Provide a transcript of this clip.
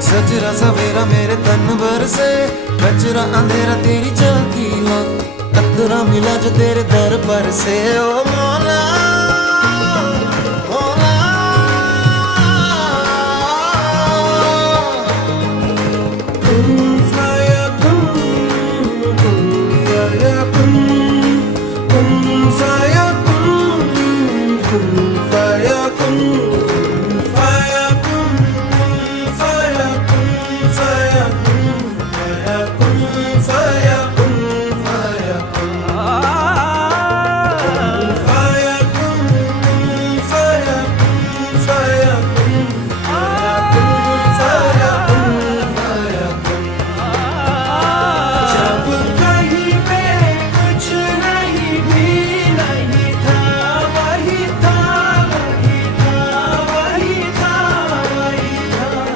सजरा सवेरा मेरे तन भर से, कचरा अंधेरा तेरी चलती हो, कतरा मिला जो तेरे दर पर से। ओ मौला